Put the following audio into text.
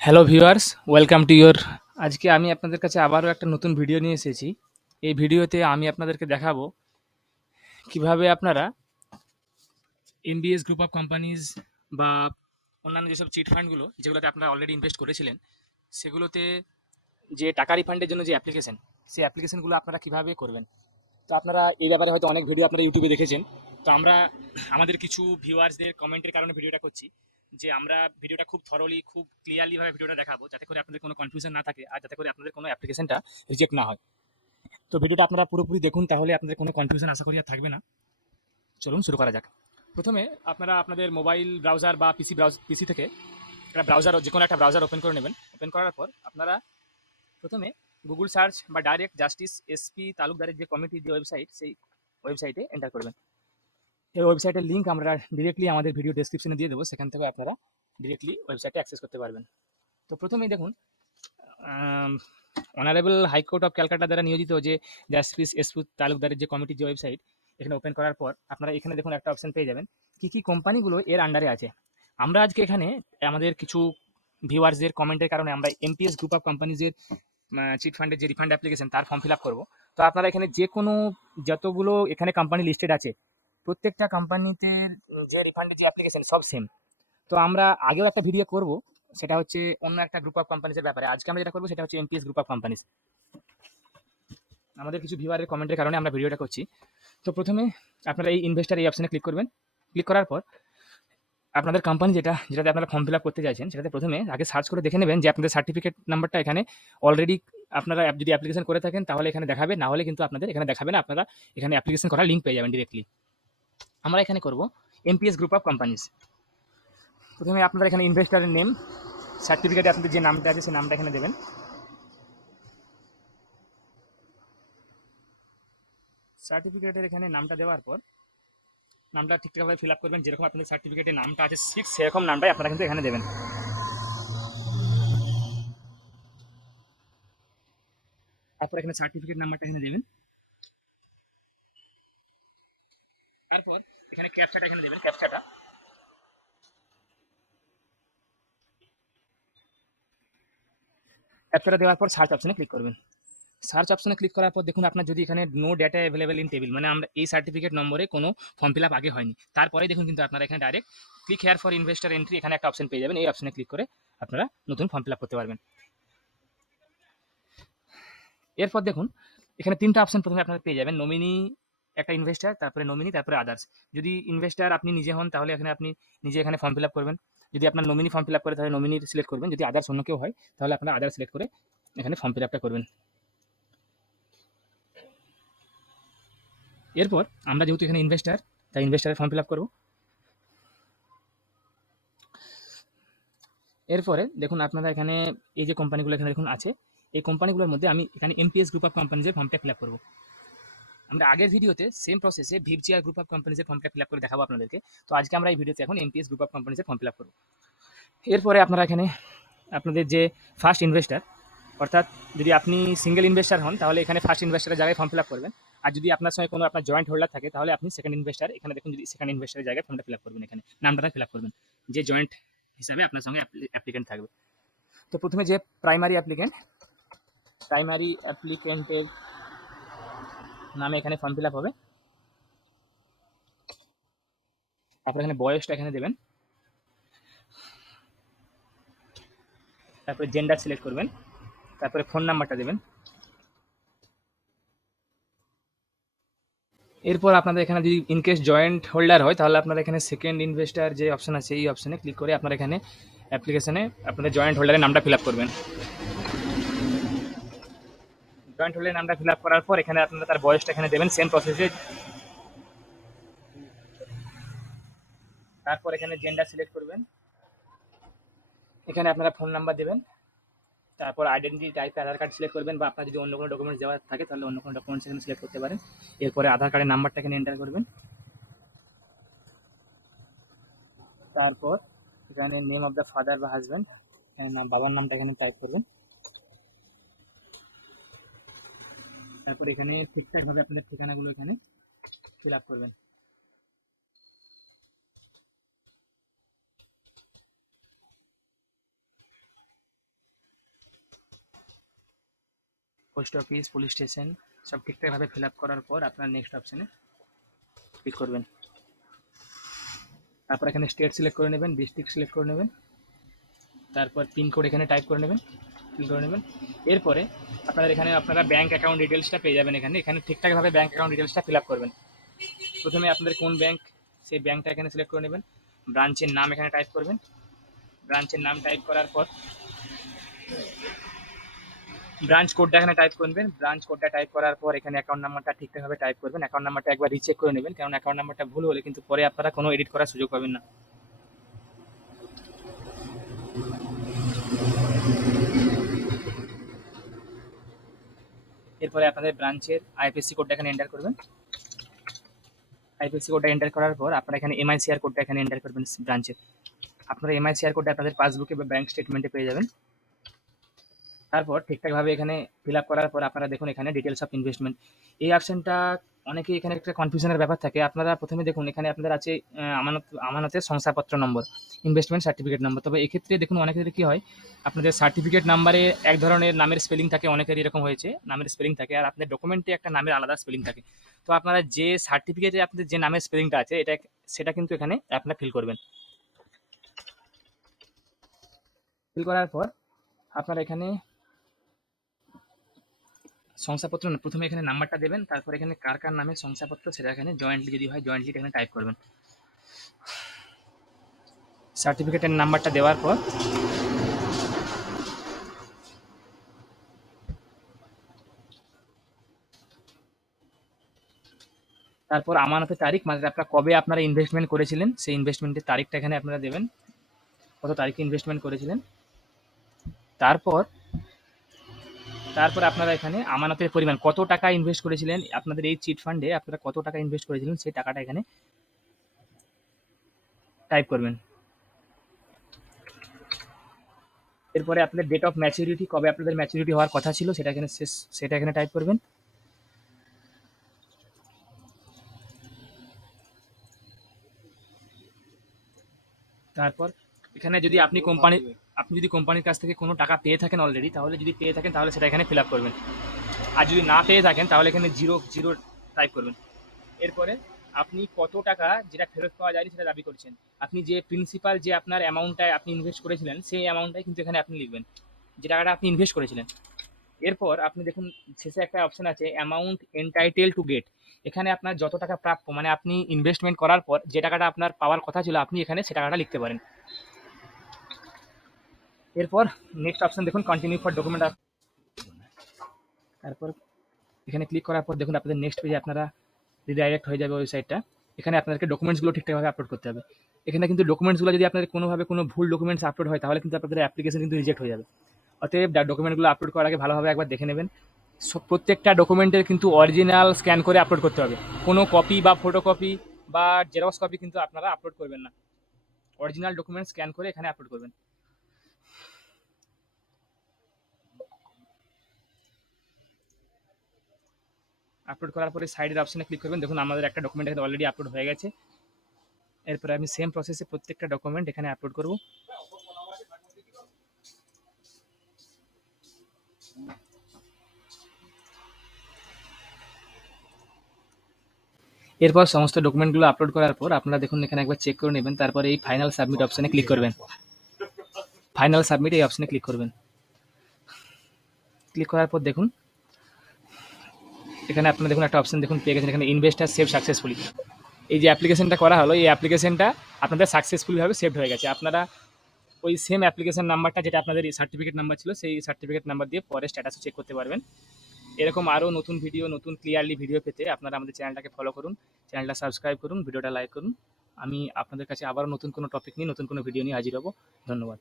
Hello viewers, welcome to your. আজকে আমি আপনাদের কাছে আবারও একটা নতুন ভিডিও নিয়ে এসেছি। এই ভিডিওতে আমি আপনাদেরকে দেখাবো কিভাবে আপনারা এনবিএস গ্রুপ অফ কোম্পানিজ বা অন্যান্য যেসব চিট ফান্ডগুলো যেগুলোতে আপনারা অলরেডি ইনভেস্ট করেছিলেন সেগুলোতে যে টাকা রিফান্ডের জন্য যে অ্যাপ্লিকেশন, সেই অ্যাপ্লিকেশনগুলো আপনারা কিভাবে করবেন। তো আপনারা এই ব্যাপারে হয়তো অনেক ভিডিও আপনারা ইউটিউবে দেখেছেন। তো আমরা আমাদের কিছু ভিউয়ার্সদের কমেন্টের কারণে ভিডিওটা করছি যে আমরা ভিডিওটা খুব থরলি, খুব ক্লিয়ারলি ভাবে ভিডিওটা দেখাবো, যাতে করে আপনাদের কোনো কনফিউশন না থাকে আর যাতে করে আপনাদের কোনো অ্যাপ্লিকেশনটা রিজেক্ট না হয়। তো ভিডিওটা আপনারা পুরোপুরি দেখুন, তাহলে আপনাদের কোনো কনফিউশন আশা করি আর থাকবে না। চলুন শুরু করা যাক। প্রথমে আপনারা আপনাদের মোবাইল ব্রাউজার বা পিসি থেকে একটা ব্রাউজার, যে কোনো একটা ব্রাউজার ওপেন করে নেবেন। ওপেন করার পর আপনারা প্রথমে গুগল সার্চ বা ডাইরেক্ট জাস্টিস এসপি তালুকদারের যে কমিটির যে ওয়েবসাইট, সেই ওয়েবসাইটে এন্টার করবেন। এই ওয়েবসাইটের লিঙ্ক আমরা ডিরেক্টলি আমাদের ভিডিও ডেসক্রিপশনে দিয়ে দেবো, সেখান থেকে আপনারা ডিরেক্টলি ওয়েবসাইটে অ্যাক্সেস করতে পারবেন। তো প্রথমেই দেখুন, অনারেবল হাইকোর্ট অফ ক্যালকাটা দ্বারা নিয়োজিত যে জাস্টিস এসপি তালুকদারের যে কমিটির যে ওয়েবসাইট, এখানে ওপেন করার পর আপনারা এখানে দেখুন একটা অপশন পেয়ে যাবেন কি কি কোম্পানিগুলো এর আন্ডারে আছে। আমরা আজকে এখানে আমাদের কিছু ভিউয়ার্সদের কমেন্টের কারণে আমরা এমপিএস গ্রুপ অফ কোম্পানিজের চিট ফান্ডের যে রিফান্ড অ্যাপ্লিকেশন তার ফর্ম ফিল আপ করবো। তো আপনারা এখানে যে কোনো যতগুলো এখানে কোম্পানি লিস্টেড আছে, প্রত্যেকটা কোম্পানিতে যে রিফান্ডের যে অ্যাপ্লিকেশন সব সেম। তো আমরা আগেও একটা ভিডিও করব, সেটা হচ্ছে অন্য একটা গ্রুপ অফ কোম্পানিজের ব্যাপারে। আজকে আমরা যেটা করবো সেটা হচ্ছে এমপিএস গ্রুপ অফ কোম্পানিজ। আমাদের কিছু ভিউয়ারের কমেন্টের কারণে আমরা ভিডিওটা করছি। তো প্রথমে আপনারা এই ইনভেস্টার এই অপশনে ক্লিক করবেন। ক্লিক করার পর আপনাদের কোম্পানি যেটাতে আপনারা ফর্ম ফিল আপ করতে চাইছেন, সেটাতে প্রথমে আগে সার্চ করে দেখে নেবেন যে আপনাদের সার্টিফিকেট নাম্বারটা এখানে অলরেডি আপনারা যদি অ্যাপ্লিকেশন করে থাকেন তাহলে এখানে দেখাবে, না হলে কিন্তু আপনাদের এখানে দেখাবে না। আপনারা এখানে অ্যাপ্লিকেশন করার লিঙ্ক পেয়ে যাবেন ডিরেক্টলি। আমরা এখানে করব এমপিএস গ্রুপ অফ কোম্পানিজ। প্রথমে আপনারা এখানে ইনভেস্টারের নেম, সার্টিফিকেটে আপনাদের যে নামটা আছে সেই নামটা এখানে দেবেন। সার্টিফিকেটের এখানে নামটা দেওয়ার পর নামটা ঠিকঠাকভাবে ফিল আপ করবেন, যেরকম আপনাদের সার্টিফিকেটে নামটা আছে ঠিক সেরকম নামটাই আপনারা কিন্তু এখানে দেবেন। তারপর এখানে সার্টিফিকেট নাম্বারটা এখানে দেবেন। তারপর এখানে ক্যাপচাটা এখানে দেবেন। ক্যাপচাটা দেওয়ার পর সার্চ অপশনে ক্লিক করবেন। সার্চ অপশনে ক্লিক করার পর দেখুন আপনার যদি এখানে no data available in table, মানে আমরা এই সার্টিফিকেট নম্বরে কোনো ফর্ম ফিল আপ আগে হয়নি, তারপরে দেখুন কিন্তু আপনারা এখানে direct click here for investor entry এখানে একটা অপশন পেয়ে যাবেন। এই অপশনে ক্লিক করে আপনারা নতুন ফর্ম ফিল আপ করতে পারবেন। এরপর দেখুন এখানে তিনটা অপশন প্রথমে আপনারা পেয়ে যাবেন। নমিনি, একটা ইনভেস্টার, তারপরে নমিনি, তারপরে আদার্স। যদি ইনভেস্টার আপনি নিজে হন তাহলে এখানে আপনি নিজে এখানে ফর্ম ফিল আপ করবেন। যদি আপনার নমিনি ফর্ম ফিল আপ করে তাহলে নমিনি সিলেক্ট করবেন। যদি আদার্স অন্য কেউ হয় তাহলে আপনারা আদার্স সিলেক্ট করে এখানে ফর্ম ফিল আপটা করবেন। এরপর আমরা যেহেতু এখানে ইনভেস্টার, তাই ইনভেস্টারের ফর্ম ফিল আপ করবো। এরপরে দেখুন আপনারা এখানে এই যে কোম্পানিগুলো এখানে দেখুন আছে, এই কোম্পানিগুলোর মধ্যে আমি এখানে এমপিএস গ্রুপ অফ কোম্পানিজের ফর্মটা ফিল আপ করবো। আমরা আগের ভিডিওতে সেম প্রসেসে ভিপজিআর গ্রুপ অফ কোম্পানিজের ফর্মটা ফিল আপ করে দেখাবো আপনাদেরকে। তো আজকে আমরা এই ভিডিওতে এখন এমপিএস গ্রুপ অফ কোম্পানিজের ফর্ম ফিল আপ করবো। এরপরে আপনারা এখানে আপনাদের যে ফার্স্ট ইনভেস্টার, অর্থাৎ যদি আপনি সিঙ্গেল ইনভেস্টার হন তাহলে এখানে ফার্স্ট ইনভেস্টারের জায়গায় ফর্ম ফিল আপ করবেন। আর যদি আপনার সঙ্গে কোনো আপনার জয়েন্ট হোল্ডার থাকে তাহলে আপনি সেকেন্ড ইনভেস্টার, এখানে দেখুন যদি সেকেন্ড ইনভেস্টারের জায়গায় ফর্মটা ফিল আপ করবেন, এখানে নামটা ফিল আপ করবেন যে জয়েন্ট হিসাবে আপনার সঙ্গে অ্যাপ্লিকেন্ট থাকবে। তো প্রথমে যে প্রাইমারি অ্যাপ্লিকেন্টের নামে এখানে ফর্ম ফিল আপ হবে। তারপরে এখানে বয়সটা এখানে দেবেন। তারপরে জেন্ডার সিলেক্ট করবেন। তারপরে ফোন নাম্বারটা দেবেন। এরপর আপনাদের এখানে যদি ইনকেস জয়েন্ট হোল্ডার হয় তাহলে আপনারা এখানে সেকেন্ড ইনভেস্টার যে অপশন আছে এই অপশনে ক্লিক করে আপনারা এখানে অ্যাপ্লিকেশনে আপনাদের জয়েন্ট হোল্ডারের নামটা ফিল আপ করবেন। জয়েন্ট হোল্ডারের নামটা ফিল আপ করার পর এখানে আপনারা তার বয়সটা এখানে দেবেন সেম প্রসেসে। তারপর এখানে জেন্ডার সিলেক্ট করবেন। এখানে আপনারা ফোন নাম্বার দেবেন। তারপর আইডেন্টি টাইপে আধার কার্ড সিলেক্ট করবেন, বা আপনার যদি অন্য কোনো ডকুমেন্টস দেওয়া থাকে তাহলে অন্য কোনো ডকুমেন্টস এখানে সিলেক্ট করতে পারেন। এরপরে আধার কার্ডের নাম্বারটা এখানে এন্টার করবেন। তারপর এখানে নেম অফ দ্য ফাদার বা হাজব্যান্ড, বাবার নামটা এখানে টাইপ করবেন। তারপর এখানে ঠিকঠাকভাবে আপনাদের ঠিকানাগুলো এখানে ফিল আপ করবেন। পোস্ট অফিস, পুলিশ স্টেশন সব ঠিকঠাকভাবে ফিল আপ করার পর আপনার নেক্সট অপশানে ক্লিক করবেন। তারপর এখানে স্টেট সিলেক্ট করে নেবেন, ডিস্ট্রিক্ট সিলেক্ট করে নেবেন, তারপর পিনকোড এখানে টাইপ করে নেবেন, ফিল করে নেবেন। এরপরে আপনাদের এখানে আপনারা ব্যাঙ্ক অ্যাকাউন্ট ডিটেলসটা পেয়ে যাবেন। এখানে ঠিকঠাকভাবে ব্যাঙ্ক অ্যাকাউন্ট ডিটেলসটা ফিল আপ করবেন। প্রথমে আপনাদের কোন ব্যাঙ্ক, সেই ব্যাঙ্কটা এখানে সিলেক্ট করে নেবেন। ব্রাঞ্চের নাম এখানে টাইপ করবেন। ব্রাঞ্চের নাম টাইপ করার পর ব্রাঞ্চ কোডটা এখানে টাইপ করবেন। ব্রাঞ্চ কোডটা টাইপ করার পর এখানে অ্যাকাউন্ট নাম্বারটা ঠিকঠাকভাবে টাইপ করবেন। অ্যাকাউন্ট নাম্বারটা একবার রিচেক করে নেবেন, কারণ অ্যাকাউন্ট নাম্বারটা ভুল হলে কিন্তু পরে আপনারা কোনো এডিট করার সুযোগ পাবেন না। এরপরে আপনাদের ব্রাঞ্চের আইএফএসসি কোডটা এখানে এন্টার করবেন। আইএফএসসি কোডটা এন্টার করার পর আপনারা এখানে এমআইসিআর কোডটা এখানে এন্টার করবেন ব্রাঞ্চের। আপনারা এমআইসিআর কোডটা আপনাদের পাসবুকে বা ব্যাঙ্ক স্টেটমেন্টে পেয়ে যাবেন। তারপর ঠিকঠাকভাবে এখানে ফিল আপ করার পর আপনারা দেখুন এখানে ডিটেলস অফ ইনভেস্টমেন্ট, এই অপশনটা অনেকেই এখানে একটা কনফিউশনের ব্যাপার থাকে। আপনারা প্রথমে দেখুন এখানে আপনাদের আছে আমানতের শংসাপত্র নম্বর, ইনভেস্টমেন্ট সার্টিফিকেট নম্বর। তবে এক্ষেত্রে দেখুন অনেকের কি হয়, আপনাদের সার্টিফিকেট নাম্বারে এক ধরনের নামের স্পেলিং থাকে, অনেকের এরকম হয়েছে নামের স্পেলিং থাকে, আর আপনাদের ডকুমেন্টে একটা নামের আলাদা স্পেলিং থাকে। তো আপনারা যে সার্টিফিকেটে আপনাদের যে নামের স্পেলিংটা আছে সেটা কিন্তু এখানে আপনারা ফিল করবেন। ফিল করার পর আপনারা এখানে শংসাপত্র প্রথমে এখানে নাম্বারটা দেবেন, তারপর এখানে কার কার নামে শংসাপত্র সেটা এখানে জয়েন্টলি যদি হয় জয়েন্টলি এখানে টাইপ করবেন। সার্টিফিকেটের নাম্বারটা দেওয়ার পর তারপর আমানতের তারিখ, মানে আপনারা কবে আপনারা ইনভেস্টমেন্ট করেছিলেন সেই ইনভেস্টমেন্টের তারিখটা এখানে আপনারা দেবেন, কত তারিখে ইনভেস্টমেন্ট করেছিলেন। তারপর তারপর আপনারা এখানে আমানতের পরিমাণ কত টাকা ইনভেস্ট করেছিলেন, আপনাদের এই চিট ফান্ডে আপনারা কত টাকা ইনভেস্ট করেছিলেন সেই টাকাটা এখানে টাইপ করবেন। এরপরে আপনাদের ডেট অফ ম্যাচুরিটি, কবে আপনাদের ম্যাচুরিটি হওয়ার কথা ছিল সেটা এখানে টাইপ করবেন। তারপর এখানে যদি আপনি যদি কোম্পানির কাছ থেকে কোনো টাকা পেয়ে থাকেন অলরেডি, তাহলে যদি পেয়ে থাকেন তাহলে সেটা এখানে ফিল আপ করবেন। আর যদি না পেয়ে থাকেন তাহলে এখানে জিরো জিরো টাইপ করবেন। এরপরে আপনি কত টাকা যেটা ফেরত পাওয়া যায়নি সেটা দাবি করছেন, আপনি যে প্রিন্সিপাল যে আপনার অ্যামাউন্টটায় আপনি ইনভেস্ট করেছিলেন সেই অ্যামাউন্টটাই কিন্তু এখানে আপনি লিখবেন, যে টাকাটা আপনি ইনভেস্ট করেছিলেন। এরপর আপনি দেখুন শেষে একটা অপশন আছে অ্যামাউন্ট এন্টাইটেল টু গেট, এখানে আপনার যত টাকা প্রাপ্য, মানে আপনি ইনভেস্টমেন্ট করার পর যে টাকাটা আপনার পাওয়ার কথা ছিল আপনি এখানে সে টাকাটা লিখতে পারেন। এরপর নেক্সট অপশন দেখুন কন্টিনিউ ফর ডকুমেন্ট। তারপর এখানে ক্লিক করার পর দেখুন আপনাদের নেক্সট পেজে আপনারা রিডাইরেক্ট হয়ে যাবে ওয়েবসাইটটা। এখানে আপনাদেরকে ডকুমেন্টসগুলো ঠিকঠাকভাবে আপলোড করতে হবে। এখানে কিন্তু ডকুমেন্টসগুলো যদি আপনাদের কোনোভাবে কোনো ভুল ডকুমেন্টস আপলোড হয় তাহলে কিন্তু আপনাদের অ্যাপ্লিকেশন কিন্তু রিজেক্ট হয়ে যাবে। অতএব ডকুমেন্টগুলো আপলোড করার আগে ভালোভাবে একবার দেখে নেবেন। প্রত্যেকটা ডকুমেন্টের কিন্তু অরিজিনাল স্ক্যান করে আপলোড করতে হবে, কোনো কপি বা ফটোকপি বা জেরক্স কপি কিন্তু আপনারা আপলোড করবেন না, অরিজিনাল ডকুমেন্ট স্ক্যান করে এখানে আপলোড করবেন। আপলোড করার পরে সাইডের অপশনে ক্লিক করবেন, দেখুন আমাদের একটা ডকুমেন্ট এখানে অলরেডি আপলোড হয়ে গেছে। এরপরে আমি সেম প্রসেসে প্রত্যেকটা ডকুমেন্ট এখানে আপলোড করব। এরপর সমস্ত ডকুমেন্টগুলো আপলোড করার পর আপনারা দেখুন এখানে একবার চেক করে নেবেন, তারপরে এই ফাইনাল সাবমিট অপশনে ক্লিক করবেন। ফাইনাল সাবমিট এই অপশনে ক্লিক করবেন। ক্লিক করার পর দেখুন এখানে আপনারা দেখুন একটা অপশন দেখুন পেয়ে গেছেন, এখানে ইনভেস্টার সেভ সাকসেসফুলি। এই যে অ্যাপ্লিকেশনটা করা হলো এই অ্যাপ্লিকেশনটা আপনাদের সাকসেসফুলিভাবে সেভড হয়ে গেছে। আপনারা ওই সেম অ্যাপ্লিকেশন নাম্বারটা যেটা আপনাদের সার্টিফিকেট নাম্বার ছিল সেই সার্টিফিকেট নাম্বার দিয়ে পরে স্ট্যাটাসও চেক করতে পারবেন। এরকম আরও নতুন ভিডিও, নতুন ক্লিয়ারলি ভিডিও পেতে আপনারা আমাদের চ্যানেলটাকে ফলো করুন, চ্যানেলটা সাবস্ক্রাইব করুন, ভিডিওটা লাইক করুন। আমি আপনাদের কাছে আবারও নতুন কোনো টপিক নিয়ে নতুন কোনো ভিডিও নিয়ে হাজির হব। ধন্যবাদ।